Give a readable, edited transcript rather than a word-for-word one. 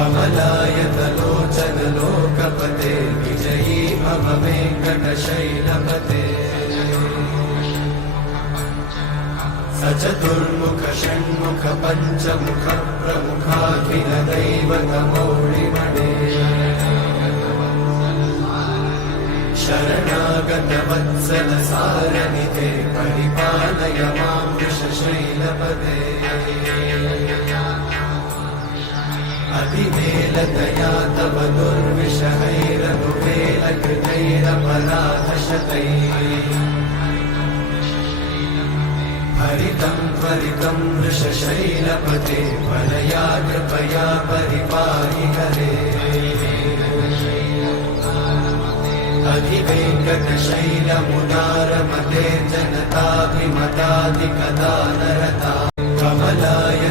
कमलायतलोचन लोकपते विजयी भव वेङ्कटशैलपते सचतुर्मुख षण्मुख पञ्चमुख प्रमुखाखिल दैवतमौळिमणे शरणागत वत्सल सारनिधे परिपालय मां वृषशैलपते अतिवेलतया तव दुर्विषहैरनुवेलकृतैरपराधशतैः हरितं त्वरितं वृषशैलपते वरया कृपया परिपाहि हरे अधिवेङ्कटशैलमुदारमते जनताभिमताधिकदानरता कमलाय